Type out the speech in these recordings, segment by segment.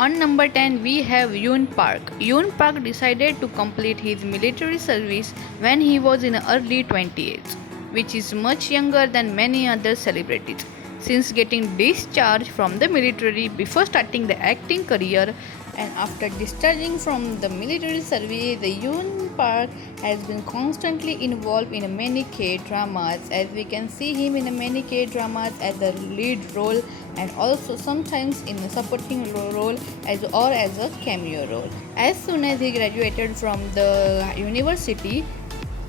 On number 10, we have Yoon Park. Yoon Park decided to complete his military service when he was in early 20s, which is much younger than many other celebrities. Since getting discharged from the military before starting the acting career, and after discharging from the military service, the Yoon Park has been constantly involved in many K-dramas, as we can see him in many K-dramas as a lead role and also sometimes in a supporting role as a cameo role. As soon as he graduated from the university,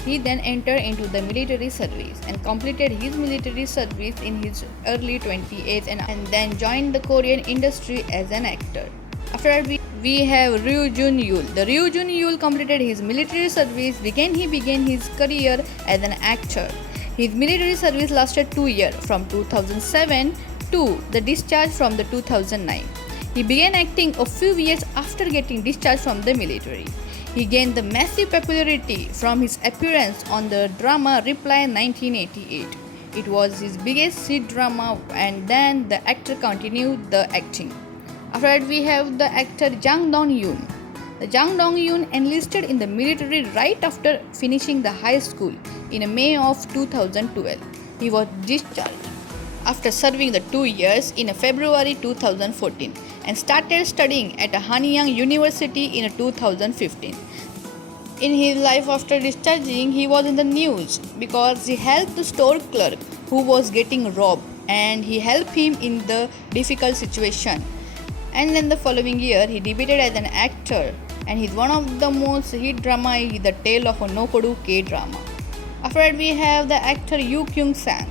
he then entered into the military service and completed his military service in his early 20s and then joined the Korean industry as an actor. After that, we have Ryu Jun Yul. The Ryu Jun Yul completed his military service. He began his career as an actor. His military service lasted 2 years, from 2007 to the discharge from the 2009. He began acting a few years after getting discharged from the military. He gained the massive popularity from his appearance on the drama Reply 1988. It was his biggest hit drama, and then the actor continued the acting. After that, we have the actor Jang Dong-yoon. The Jang Dong-yoon enlisted in the military right after finishing the high school in May of 2012. He was discharged after serving the 2 years in February 2014 and started studying at Hanyang University in 2015. In his life after discharging, he was in the news because he helped the store clerk who was getting robbed, and he helped him in the difficult situation. And then the following year, he debuted as an actor, and he's one of the most hit drama is The Tale of a Nokodu K-drama. After that, we have the actor Yoo Kyung-sang.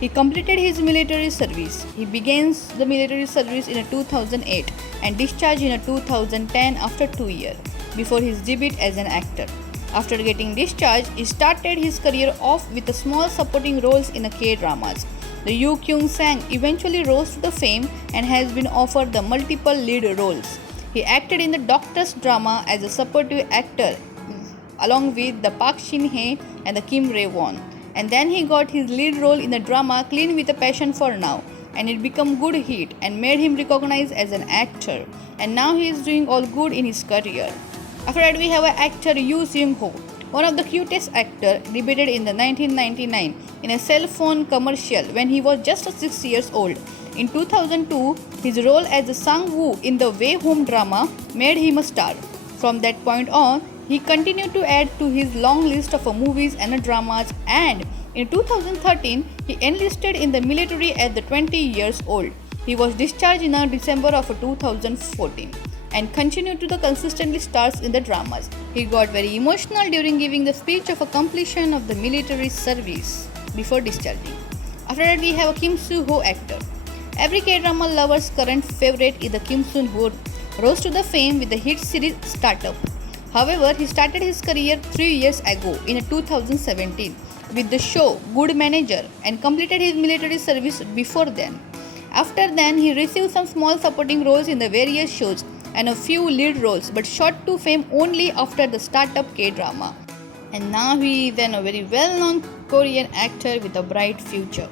He completed his military service. He began the military service in 2008 and discharged in 2010 after 2 years before his debut as an actor. After getting discharged, he started his career off with the small supporting roles in K-dramas. The Yoo Kyung-sang eventually rose to the fame and has been offered the multiple lead roles. He acted in the Doctor's drama as a supportive actor along with the Park Shin-hye and the Kim Rae-won. And then he got his lead role in the drama Clean with a Passion for Now, and it became good hit and made him recognized as an actor. And now he is doing all good in his career. After that, we have actor Yoo Seung-ho, one of the cutest actor, debuted in the 1999 in a cell phone commercial when he was just 6 years old. In 2002, his role as Sang-woo in the Way Home drama made him a star. From that point on, he continued to add to his long list of movies and dramas, and in 2013, he enlisted in the military at the 20 years old. He was discharged in December of 2014 and continued to the consistently stars in the dramas. He got very emotional during giving the speech of a completion of the military service before discharging. After that, we have a Kim Soo-ho actor. Every K-drama lover's current favorite is the Kim Soo-ho, rose to the fame with the hit series Startup. However, he started his career 3 years ago in 2017 with the show Good Manager and completed his military service before then. After then, he received some small supporting roles in the various shows and a few lead roles, but shot to fame only after the Startup K-drama. And now he is a very well-known Korean actor with a bright future.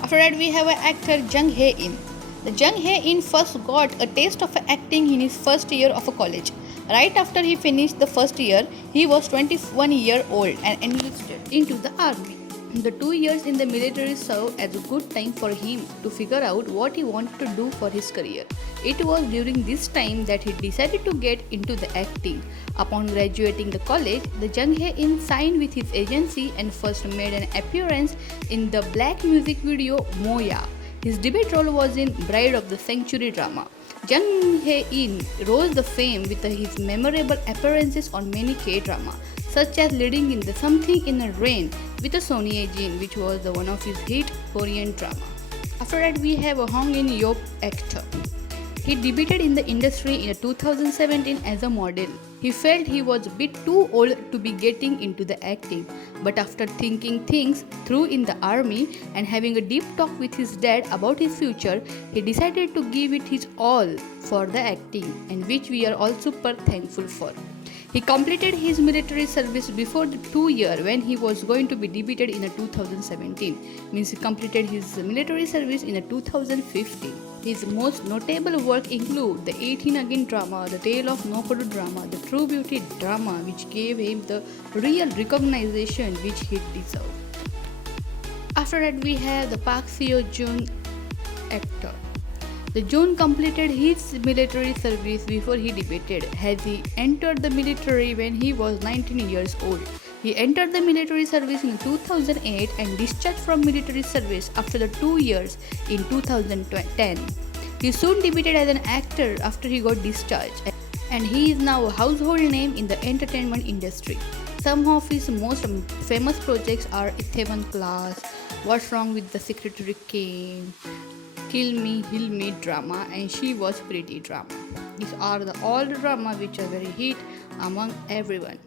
After that, we have actor Jung Hae-in. The Jung Hae-in first got a taste of acting in his first year of college. Right after he finished the first year, he was 21 years old and enlisted into the army. The 2 years in the military served as a good time for him to figure out what he wanted to do for his career. It was during this time that he decided to get into the acting. Upon graduating the college, the Jung Hae-in signed with his agency and first made an appearance in the black music video Moya. His debut role was in Bride of the Century drama. Jung Hae-in rose to fame with his memorable appearances on many K-dramas, such as leading in the Something in the Rain with Son Ye-jin, which was one of his hit Korean drama. After that, we have a Hong In-yeop actor. He debuted in the industry in 2017 as a model. He felt he was a bit too old to be getting into the acting, but after thinking things through in the army and having a deep talk with his dad about his future, he decided to give it his all for the acting, and which we are all super thankful for. He completed his military service before the 2 year when he was going to be debated in a 2017. Means he completed his military service in a 2015. His most notable work include the 18 Again drama, the Tale of Nopadu drama, the True Beauty drama, which gave him the real recognition which he deserved. After that, we have the Park Seo-joon actor. The Joon completed his military service before he debated, as he entered the military when he was 19 years old. He entered the military service in 2008 and discharged from military service after the 2 years in 2010. He soon debuted as an actor after he got discharged, and he is now a household name in the entertainment industry. Some of his most famous projects are Itaewon Class, What's Wrong with the Secretary Kim, Kill Me, Heal Me drama, and She Was Pretty drama. These are all the drama which are very hit among everyone.